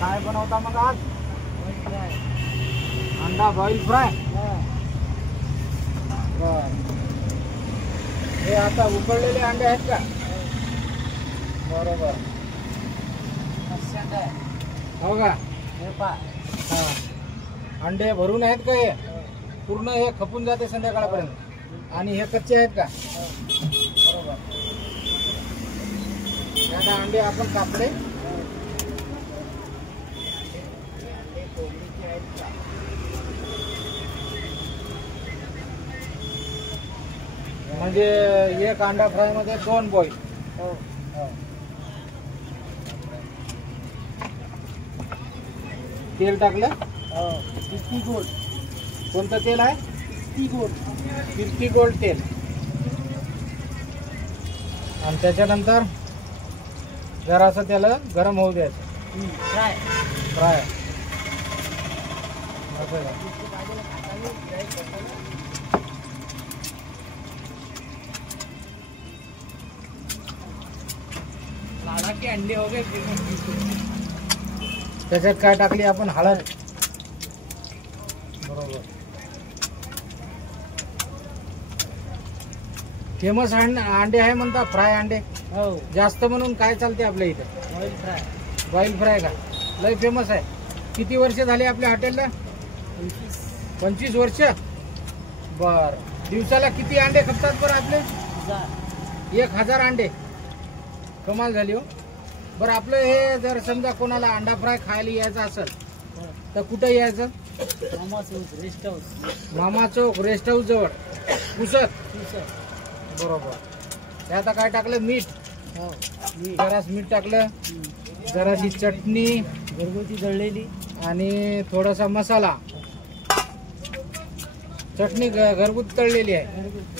काय बनवता मग आज? अंडा बॉईल फ्राय. बर, हे आता उकळलेले अंडे आहेत का? बरोबर, हो का? हा, अंडे भरून आहेत का? हे पूर्ण हे खपून जाते संध्याकाळपर्यंत. आणि हे कच्चे आहेत का? बरोबर. आता अंडे आपण कापले. म्हणजे एक अंडा फ्राय मध्ये 2 बॉईल. तेल टाकलं. किती गोल्ड? कोणतं तेल आहे? 50 गोल्ड तेल. आणि त्याच्यानंतर जरासं त्याला गरम होऊ द्यायचं. फ्राय. के अंडे हो गए. त्याच्यात काय टाकली आपण? हळद. बरोबर. फेमस अंडे आहे म्हणता, फ्राय अंडे. हो, जास्त म्हणून काय चालते आपल्या इथे? बॉईल फ्राय का? लय फेमस आहे. किती वर्ष झाली आपल्या हॉटेलला? 25 वर्ष. बर, दिवसाला किती अंडे खपतात बरं आपले? 1000 अंडे. कमाल झाली हो. बरं, आपलं हे जर समजा कोणाला अंडा फ्राय खायला यायचं असेल तर कुठं यायचं? मामा चौक रेस्ट हाऊस जवळ, पुसद. बरोबर. ते आता काय टाकलं? मीठ. जरास मीठ टाकलं, जराशी चटणी घरगुती दळलेली आणि थोडासा मसाला. चटणी घरगुती तळलेली आहे.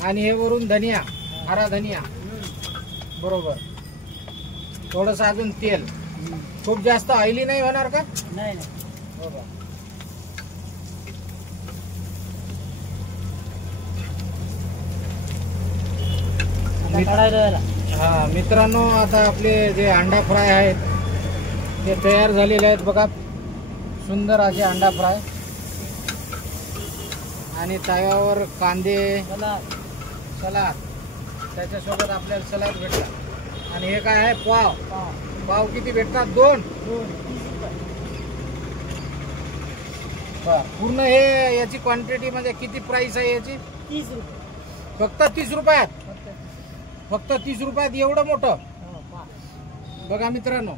आणि हे वरून धनिया, हरा धनिया. बरोबर. थोडंसं अजून तेल. खूप जास्त ऑइली नाही होणार का? नाही. हा मित्रांनो, आता आपले जे अंडा फ्राय आहेत ते तयार झालेले आहेत बघा. सुंदर असे अंडा फ्राय. आणि तव्यावर कांदे, सलाद. त्याच्यासोबत आपल्याला सलाद भेटतात. आणि हे काय आहे? पाव किती भेटतात? 2. पूर्ण हे याची क्वांटिटी म्हणजे किती प्राइस आहे याची? 30 रुपये. फक्त 30 रुपयात? फक्त 30 रुपयात एवढं मोठं? बघा मित्रांनो,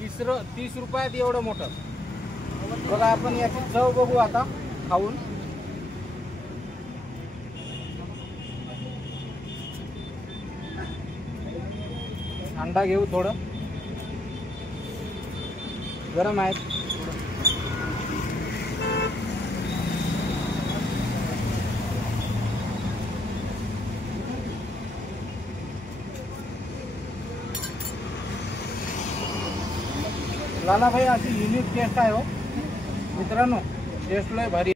30 रुपयात एवढं मोठं. बघा, आपण याची चव बघू आता खाऊन. अंडा घेऊ. थोडं गरम आहे. लाला भाई, अशी युनिक टेस्ट आहे हो मित्रांनो. टेस्ट लय भारी.